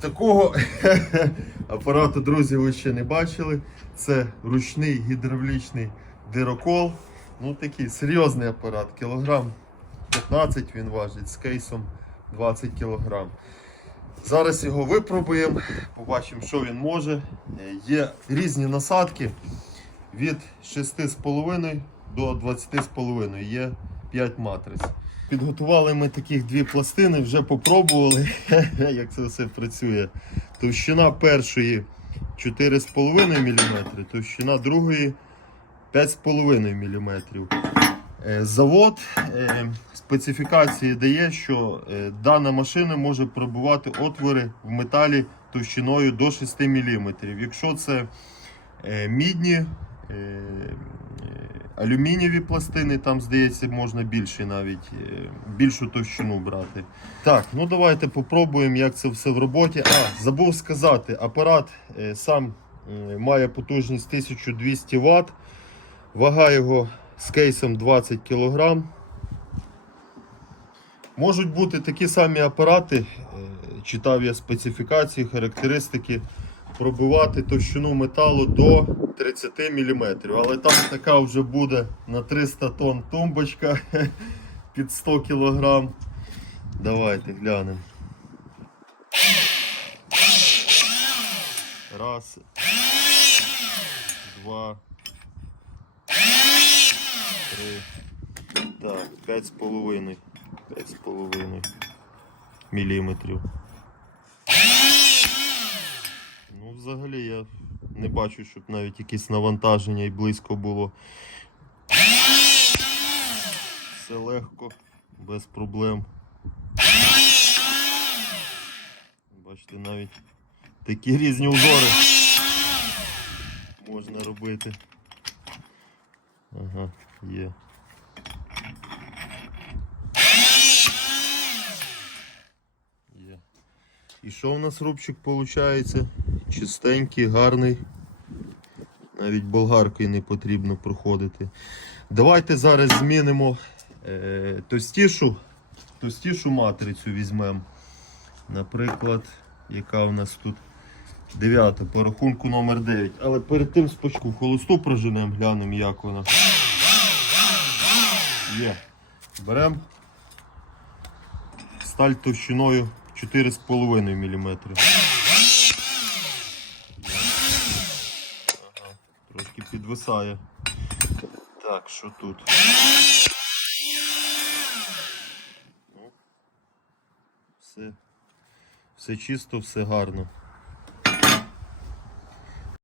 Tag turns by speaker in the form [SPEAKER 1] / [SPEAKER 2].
[SPEAKER 1] Такого апарату, друзі, ви ще не бачили. Це ручний гідравлічний дирокол. Ну такий серйозний апарат. Кілограм 15 він важить з кейсом 20 кілограм. Зараз його випробуємо, побачимо, що він може. Є різні насадки від 6,5 до 20,5. Є 5 матриць. Підготували ми таких дві пластини, вже попробували, як це все працює. Товщина першої 4,5 мм, товщина другої 5,5 мм. Е, Завод е, специфікації дає, що е, дана машина може пробувати отвори в металі товщиною до 6 мм. Якщо це мідні, алюмінієві пластини, там, здається, можна більше навіть е, більшу товщину брати. Так, ну давайте попробуємо, як це все в роботі. А, забув сказати, апарат е, сам е, має потужність 1200 Вт. Вага його з кейсом 20 кг. Можуть бути такі самі апарати, читав я специфікації, характеристики, пробивати товщину металу до 30 мм. Але там така вже буде на 300 тонн тумбочка під 100 кг. Давайте глянемо. Раз. Два. Три. Так, п'ять з половиною. П'ять з половиною міліметрів. Ну, взагалі я не бачу, щоб навіть якесь навантаження і близько було. Все легко, без проблем. Бачите, навіть такі різні узори можна робити. Ага, є. І що у нас рубчик виходить? Чистенький, гарний. Навіть болгаркою не потрібно проходити. Давайте зараз змінимо е, тостішу, тостішу матрицю візьмемо. Наприклад, яка у нас тут дев'ята, по рахунку номер 9. Але перед тим спочатку холосту проженемо, глянемо, як вона. Є. Беремо сталь товщиною 4,5 мм. Ага, трошки підвисає. Так, що тут? Все, все чисто, все гарно.